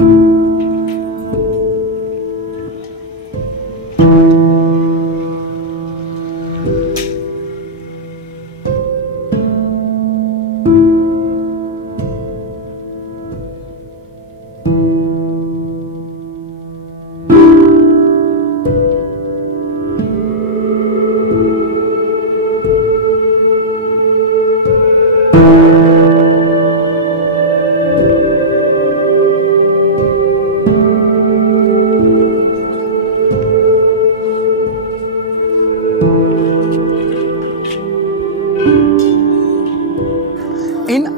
इन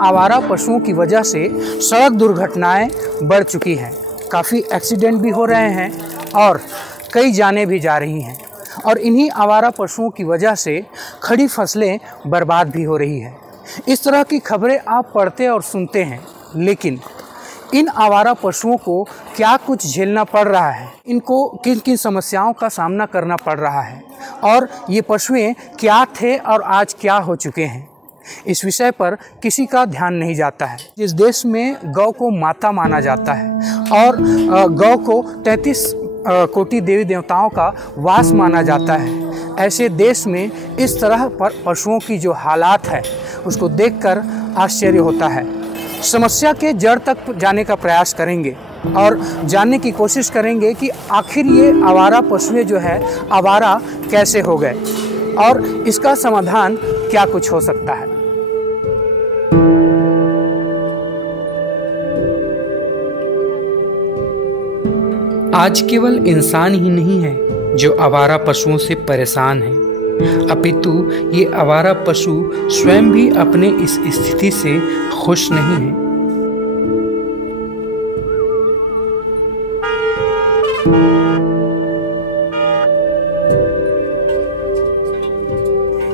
आवारा पशुओं की वजह से सड़क दुर्घटनाएं बढ़ चुकी हैं। काफ़ी एक्सीडेंट भी हो रहे हैं और कई जानें भी जा रही हैं और इन्हीं आवारा पशुओं की वजह से खड़ी फसलें बर्बाद भी हो रही है। इस तरह की खबरें आप पढ़ते और सुनते हैं, लेकिन इन आवारा पशुओं को क्या कुछ झेलना पड़ रहा है, इनको किन किन समस्याओं का सामना करना पड़ रहा है और ये पशुएं क्या थे और आज क्या हो चुके हैं, इस विषय पर किसी का ध्यान नहीं जाता है। जिस देश में गौ को माता माना जाता है और गौ को 33 कोटि देवी देवताओं का वास माना जाता है, ऐसे देश में इस तरह पर पशुओं की जो हालात है उसको देखकर आश्चर्य होता है। समस्या के जड़ तक जाने का प्रयास करेंगे और जानने की कोशिश करेंगे कि आखिर ये आवारा पशुएं जो है आवारा कैसे हो गए और इसका समाधान क्या कुछ हो सकता है। आज केवल इंसान ही नहीं है जो आवारा पशुओं से परेशान है, अपितु ये आवारा पशु स्वयं भी अपने इस स्थिति से खुश नहीं है।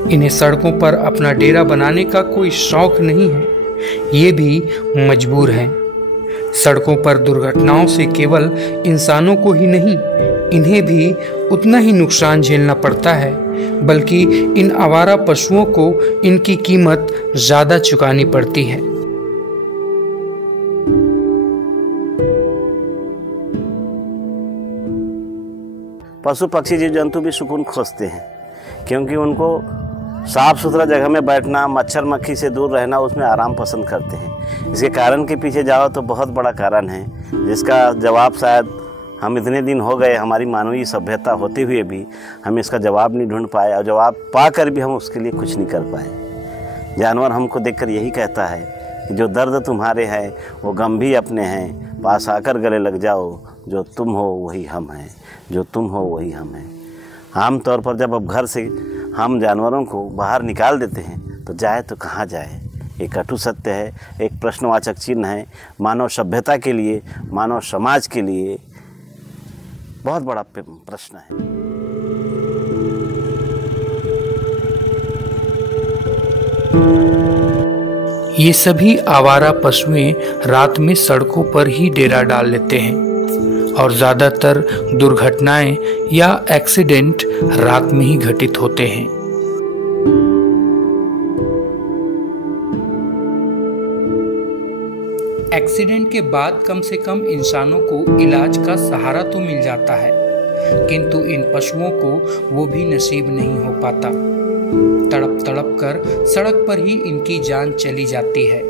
इन्हें सड़कों पर अपना डेरा बनाने का कोई शौक नहीं है, ये भी मजबूर हैं। सड़कों पर दुर्घटनाओं से केवल इंसानों को ही नहीं, इन्हें भी उतना ही नुकसान झेलना पड़ता है, बल्कि इन आवारा पशुओं को इनकी कीमत ज़्यादा चुकानी पड़ती है। पशु पक्षी जीव जंतु भी सुकून खोजते हैं, क्योंकि उनको साफ़ सुथरा जगह में बैठना, मच्छर मक्खी से दूर रहना, उसमें आराम पसंद करते हैं। इसके कारण के पीछे जाओ तो बहुत बड़ा कारण है, जिसका जवाब शायद हम इतने दिन हो गए हमारी मानवीय सभ्यता होते हुए भी हम इसका जवाब नहीं ढूंढ पाए और जवाब पाकर भी हम उसके लिए कुछ नहीं कर पाए। जानवर हमको देखकर यही कहता है कि जो दर्द तुम्हारे हैं वो गम भी अपने हैं, पास आकर गले लग जाओ, जो तुम हो वही हम हैं, जो तुम हो वही हम हैं। आम तौर पर जब अब घर से हम जानवरों को बाहर निकाल देते हैं तो जाए तो कहाँ जाए, एक कटु सत्य है, एक प्रश्नवाचक चिन्ह है। मानव सभ्यता के लिए, मानव समाज के लिए बहुत बड़ा प्रश्न है। ये सभी आवारा पशुएं रात में सड़कों पर ही डेरा डाल लेते हैं और ज़्यादातर दुर्घटनाएं या एक्सीडेंट रात में ही घटित होते हैं। एक्सीडेंट के बाद कम से कम इंसानों को इलाज का सहारा तो मिल जाता है, किंतु इन पशुओं को वो भी नसीब नहीं हो पाता। तड़प तड़प कर सड़क पर ही इनकी जान चली जाती है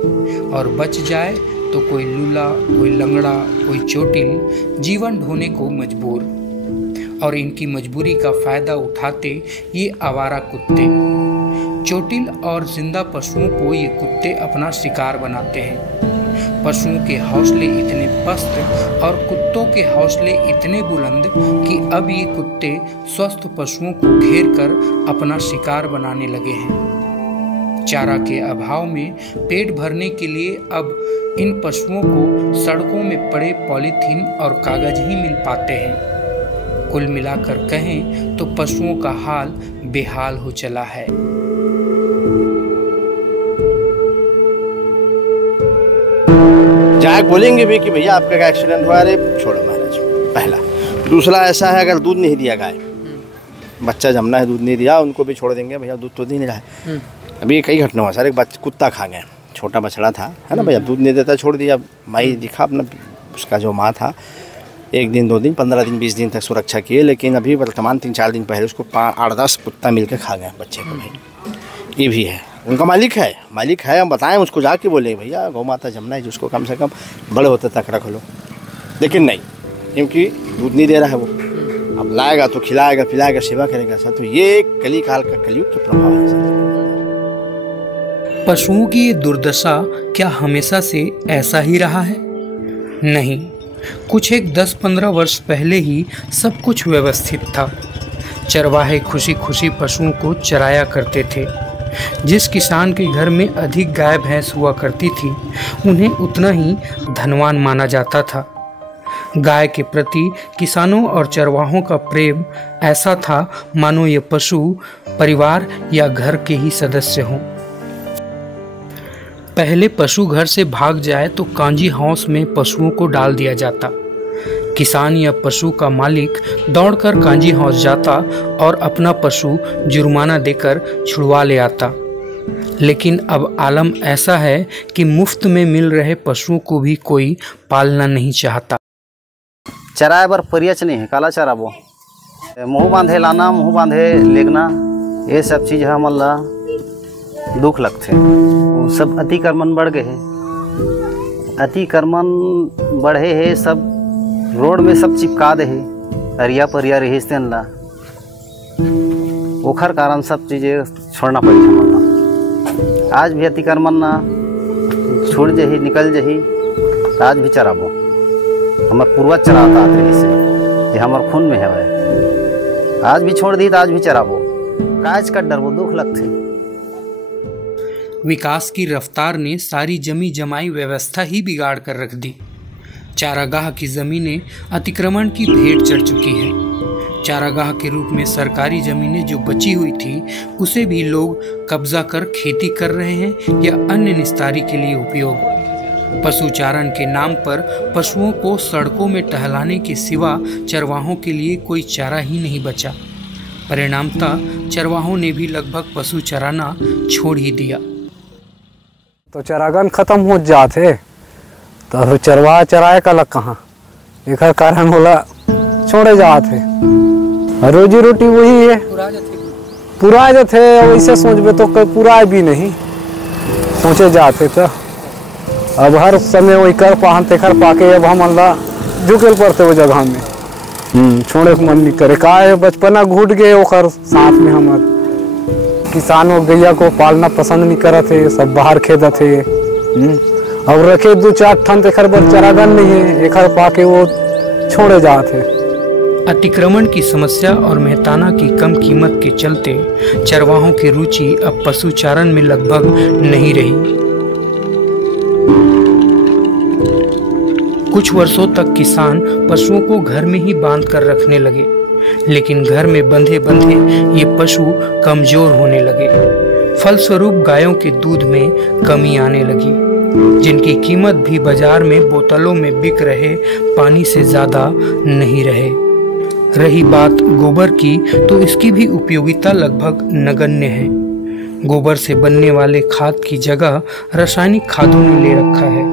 और बच जाए तो कोई लूला, कोई लंगड़ा, कोई चोटिल जीवन ढोने को मजबूर। और इनकी मजबूरी का फायदा उठाते ये आवारा कुत्ते। चोटिल और जिंदा पशुओं को ये कुत्ते अपना शिकार बनाते हैं। पशुओं के हौसले इतने पस्त और कुत्तों के हौसले इतने बुलंद कि अब ये कुत्ते स्वस्थ पशुओं को घेर कर अपना शिकार बनाने लगे हैं। चारा के अभाव में पेट भरने के लिए अब इन पशुओं को सड़कों में पड़े पॉलीथीन और कागज ही मिल पाते हैं। कुल मिलाकर कहें तो पशुओं का हाल बेहाल हो चला है। जहाँ बोलेंगे भी कि भैया आपका एक्सीडेंट हुआ, अरे छोड़ो महाराज, पहला। दूसरा ऐसा है, अगर दूध नहीं दिया गाय, बच्चा जमना है, दूध नहीं दिया, उनको भी छोड़ देंगे, भैया दूध तो नहीं रहा है। अभी कई घटना हुआ सर, एक कुत्ता खा गया, छोटा बछड़ा था, है ना भैया, दूध नहीं देता, छोड़ दिया, माई दिखा अपना उसका जो माँ था 1 दिन 2 दिन 15 दिन 20 दिन तक सुरक्षा किए, लेकिन अभी वर्तमान 3-4 दिन पहले उसको 8-10 कुत्ता मिलकर खा गए बच्चे को भाई। ये भी है, उनका मालिक है। हम बताएं उसको जाके बोले भैया गौ माता जमुना है, जिसको कम से कम बड़े होते तक रख लो, लेकिन नहीं, क्योंकि दूध नहीं दे रहा है वो। अब लाएगा तो खिलाएगा पिलाएगा सेवा करेगा सर। तो ये कली काल का कलयुग के प्रभाव है सर। पशुओं की ये दुर्दशा क्या हमेशा से ऐसा ही रहा है? नहीं, कुछ एक 10-15 वर्ष पहले ही सब कुछ व्यवस्थित था। चरवाहे खुशी खुशी पशुओं को चराया करते थे। जिस किसान के घर में अधिक गाय भैंस हुआ करती थी, उन्हें उतना ही धनवान माना जाता था। गाय के प्रति किसानों और चरवाहों का प्रेम ऐसा था मानो ये पशु परिवार या घर के ही सदस्य हों। पहले पशु घर से भाग जाए तो कांजी हाउस में पशुओं को डाल दिया जाता। किसान या पशु का मालिक दौड़कर कांजी हाउस जाता और अपना पशु जुर्माना देकर छुड़वा ले आता। लेकिन अब आलम ऐसा है कि मुफ्त में मिल रहे पशुओं को भी कोई पालना नहीं चाहता। चराए बर परियच नहीं है, काला चराबो, मुँह बांधे लाना, मुँह बांधे लेगना, ये सब चीज़ हमन ला दुख लगते। वो सब अतिक्रमण बढ़ गए हैं, अतिक्रमण बढ़े है, सब रोड में सब चिपका दे है, अरिया परिया रही ला, ओखर कारण सब चीज़ें छोड़ना पड़ी हमन ला। आज भी अतिक्रमण ना छूट जही निकल जही, आज भी चराबो, हमार पूर्वज चराता आते से, ये हमार खून में है वह। आज भी छोड़ दी तो आज भी चराबो, काज का डर वो दुख लगते। विकास की रफ्तार ने सारी जमी जमाई व्यवस्था ही बिगाड़ कर रख दी। चारागाह की जमीनें अतिक्रमण की भेंट चढ़ चुकी है। चारागाह के रूप में सरकारी जमीनें जो बची हुई थी, उसे भी लोग कब्जा कर खेती कर रहे हैं या अन्य निस्तारी के लिए उपयोग। पशुचारण के नाम पर पशुओं को सड़कों में टहलाने के सिवा चरवाहों के लिए कोई चारा ही नहीं बचा। परिणामतः चरवाहों ने भी लगभग पशु चराना छोड़ ही दिया। तो चरागन खत्म हो जाते तो चरवाहा चराए का लग कहाँ, एक कारण होला छोड़े जाते। रोजी रोटी वही है, पूरा जाते। वैसे सोचबे तो कोई पूरा भी नहीं सोचे जाते। तो अब हर समय वही कर पाते कर पाके अब हम अल्लाह झुकेल पड़ते वो जगह में। छोड़े को मन नहीं करे, का है बचपना घुट गए ओकर साथ में। हमारे किसान और गैया को पालना पसंद नहीं करते थे, सब बाहर खेदा थे। अब रखे 2-4 ठन तेखर बर चरागन नहीं है, एक पाके वो छोड़े जाते। अतिक्रमण की समस्या और मेहताना की कम कीमत के चलते चरवाहों की रुचि अब पशुचारण में लगभग नहीं रही। कुछ वर्षों तक किसान पशुओं को घर में ही बांध कर रखने लगे, लेकिन घर में बंधे बंधे ये पशु कमजोर होने लगे। फलस्वरूप गायों के दूध में कमी आने लगी, जिनकी कीमत भी बाजार में बोतलों में बिक रहे पानी से ज्यादा नहीं रहे। रही बात गोबर की, तो इसकी भी उपयोगिता लगभग नगण्य है। गोबर से बनने वाले खाद की जगह रासायनिक खादों ने ले रखा है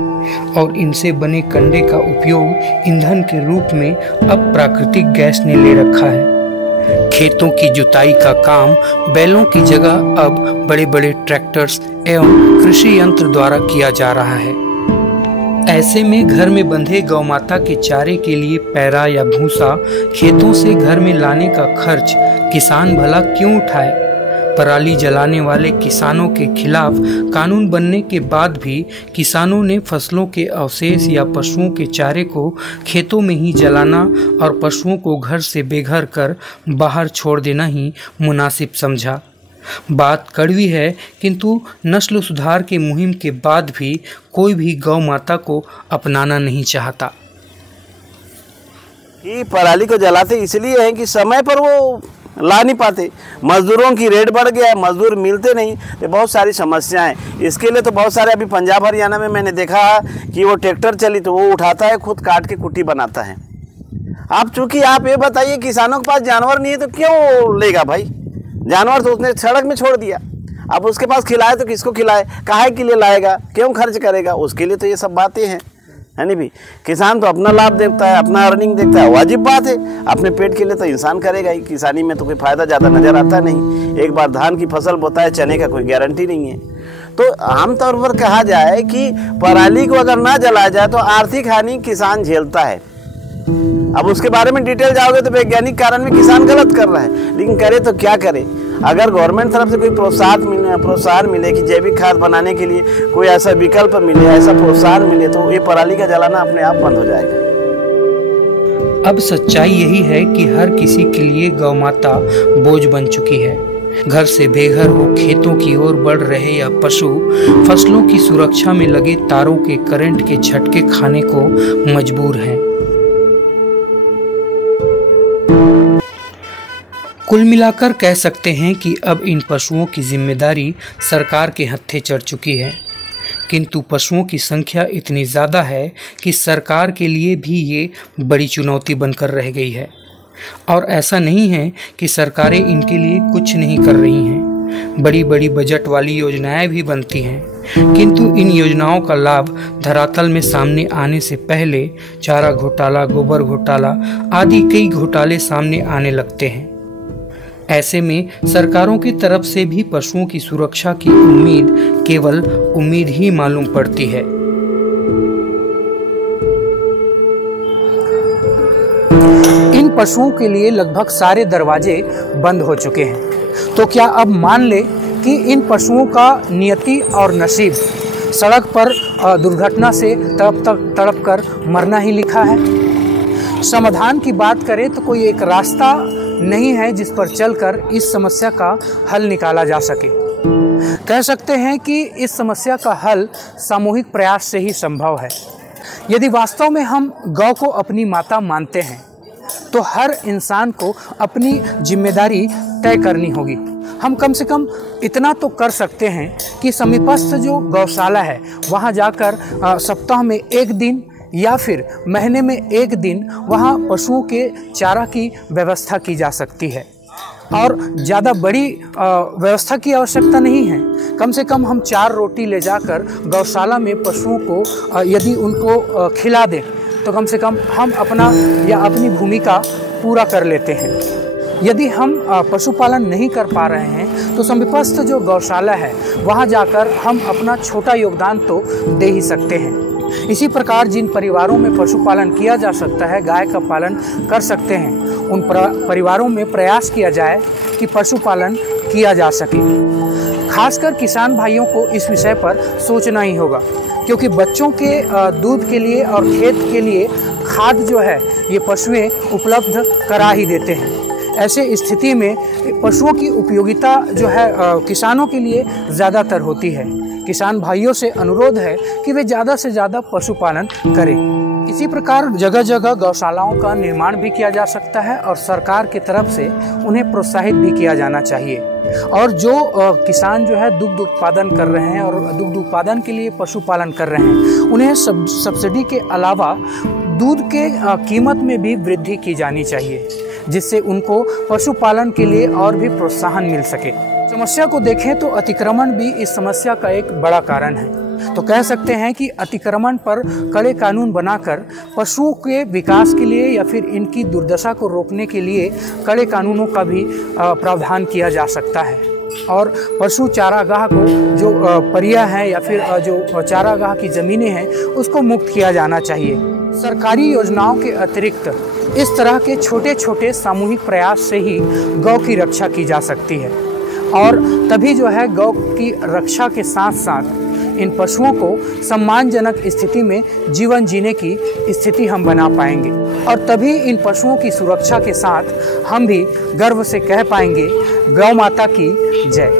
और इनसे बने कंडे का उपयोग ईंधन के रूप में अब प्राकृतिक गैस ने ले रखा है। खेतों की जुताई का काम बैलों की जगह अब बड़े बड़े ट्रैक्टर्स एवं कृषि यंत्र द्वारा किया जा रहा है। ऐसे में घर में बंधे गौ माता के चारे के लिए पैरा या भूसा खेतों से घर में लाने का खर्च किसान भला क्यों उठाए। पराली जलाने वाले किसानों के खिलाफ कानून बनने के बाद भी किसानों ने फसलों के अवशेष या पशुओं के चारे को खेतों में ही जलाना और पशुओं को घर से बेघर कर बाहर छोड़ देना ही मुनासिब समझा। बात कड़वी है, किंतु नस्ल सुधार के मुहिम के बाद भी कोई भी गौ माता को अपनाना नहीं चाहता। ये पराली को जलाते इसलिए हैं कि समय पर वो ला नहीं पाते, मजदूरों की रेट बढ़ गया है, मजदूर मिलते नहीं, तो बहुत सारी समस्याएं। इसके लिए तो बहुत सारे अभी पंजाब हरियाणा में मैंने देखा कि वो ट्रैक्टर चली तो वो उठाता है, खुद काट के कुट्टी बनाता है। आप चूंकि आप ये बताइए किसानों के पास जानवर नहीं है तो क्यों लेगा भाई, जानवर तो उसने सड़क में छोड़ दिया। अब उसके पास खिलाए तो किसको खिलाए, काहे के लिए लाएगा, क्यों खर्च करेगा, उसके लिए तो ये सब बातें हैं। है नहीं भी। किसान तो अपना लाभ देखता है, अपना अर्निंग देखता है, वाजिब बात है। अपने पेट के लिए तो इंसान करेगा ही। किसानी में तो कोई फायदा ज़्यादा नज़र आता नहीं। एक बार धान की फसल बोता है, चने का कोई गारंटी नहीं है। तो आमतौर पर कहा जाए कि पराली को अगर ना जलाया जाए तो आर्थिक हानि किसान झेलता है। अब उसके बारे में डिटेल जाओगे तो वैज्ञानिक कारण में किसान गलत कर रहा है, लेकिन करे तो क्या करे। अगर गवर्नमेंट तरफ से कोई प्रोत्साहन मिले कि जैविक खाद बनाने के लिए कोई ऐसा विकल्प मिले, ऐसा प्रोत्साहन मिले, तो ये पराली का जलाना अपने आप बंद हो जाएगा। अब सच्चाई यही है कि हर किसी के लिए गौ माता बोझ बन चुकी है। घर से बेघर हो खेतों की ओर बढ़ रहे यह पशु फसलों की सुरक्षा में लगे तारों के करंट के झटके खाने को मजबूर हैं। कुल मिलाकर कह सकते हैं कि अब इन पशुओं की जिम्मेदारी सरकार के हत्थे चढ़ चुकी है, किंतु पशुओं की संख्या इतनी ज़्यादा है कि सरकार के लिए भी ये बड़ी चुनौती बनकर रह गई है। और ऐसा नहीं है कि सरकारें इनके लिए कुछ नहीं कर रही हैं। बड़ी बड़ी बजट वाली योजनाएं भी बनती हैं, किंतु इन योजनाओं का लाभ धरातल में सामने आने से पहले चारा घोटाला, गोबर घोटाला आदि कई घोटाले सामने आने लगते हैं। ऐसे में सरकारों की तरफ से भी पशुओं की सुरक्षा की उम्मीद केवल उम्मीद ही मालूम पड़ती है। इन पशुओं के लिए लगभग सारे दरवाजे बंद हो चुके हैं। तो क्या अब मान ले कि इन पशुओं का नियति और नसीब सड़क पर दुर्घटना से तड़प कर मरना ही लिखा है? समाधान की बात करें तो कोई एक रास्ता नहीं है जिस पर चलकर इस समस्या का हल निकाला जा सके। कह सकते हैं कि इस समस्या का हल सामूहिक प्रयास से ही संभव है। यदि वास्तव में हम गौ को अपनी माता मानते हैं तो हर इंसान को अपनी जिम्मेदारी तय करनी होगी। हम कम से कम इतना तो कर सकते हैं कि समीपस्थ जो गौशाला है वहाँ जाकर सप्ताह में एक दिन या फिर महीने में एक दिन वहाँ पशुओं के चारा की व्यवस्था की जा सकती है। और ज़्यादा बड़ी व्यवस्था की आवश्यकता नहीं है। कम से कम हम 4 रोटी ले जाकर गौशाला में पशुओं को यदि उनको खिला दें तो कम से कम हम अपना या अपनी भूमिका पूरा कर लेते हैं। यदि हम पशुपालन नहीं कर पा रहे हैं तो समीपस्थ जो गौशाला है वहाँ जाकर हम अपना छोटा योगदान तो दे ही सकते हैं। इसी प्रकार जिन परिवारों में पशुपालन किया जा सकता है, गाय का पालन कर सकते हैं, उन परिवारों में प्रयास किया जाए कि पशुपालन किया जा सके। खासकर किसान भाइयों को इस विषय पर सोचना ही होगा, क्योंकि बच्चों के दूध के लिए और खेत के लिए खाद जो है ये पशुएं उपलब्ध करा ही देते हैं। ऐसे स्थिति में पशुओं की उपयोगिता जो है किसानों के लिए ज़्यादातर होती है। किसान भाइयों से अनुरोध है कि वे ज़्यादा से ज़्यादा पशुपालन करें। इसी प्रकार जगह जगह गौशालाओं का निर्माण भी किया जा सकता है और सरकार की तरफ से उन्हें प्रोत्साहित भी किया जाना चाहिए। और जो किसान जो है दुग्ध उत्पादन कर रहे हैं और दुग्ध उत्पादन के लिए पशुपालन कर रहे हैं, उन्हें सब्सिडी के अलावा दूध के कीमत में भी वृद्धि की जानी चाहिए, जिससे उनको पशुपालन के लिए और भी प्रोत्साहन मिल सके। समस्या को देखें तो अतिक्रमण भी इस समस्या का एक बड़ा कारण है। तो कह सकते हैं कि अतिक्रमण पर कड़े कानून बनाकर पशुओं के विकास के लिए या फिर इनकी दुर्दशा को रोकने के लिए कड़े कानूनों का भी प्रावधान किया जा सकता है। और पशु चारागाह को जो परिया है या फिर जो चारागाह की ज़मीनें हैं उसको मुक्त किया जाना चाहिए। सरकारी योजनाओं के अतिरिक्त इस तरह के छोटे छोटे सामूहिक प्रयास से ही गौ की रक्षा की जा सकती है। और तभी जो है गौ की रक्षा के साथ साथ इन पशुओं को सम्मानजनक स्थिति में जीवन जीने की स्थिति हम बना पाएंगे। और तभी इन पशुओं की सुरक्षा के साथ हम भी गर्व से कह पाएंगे, गौ माता की जय।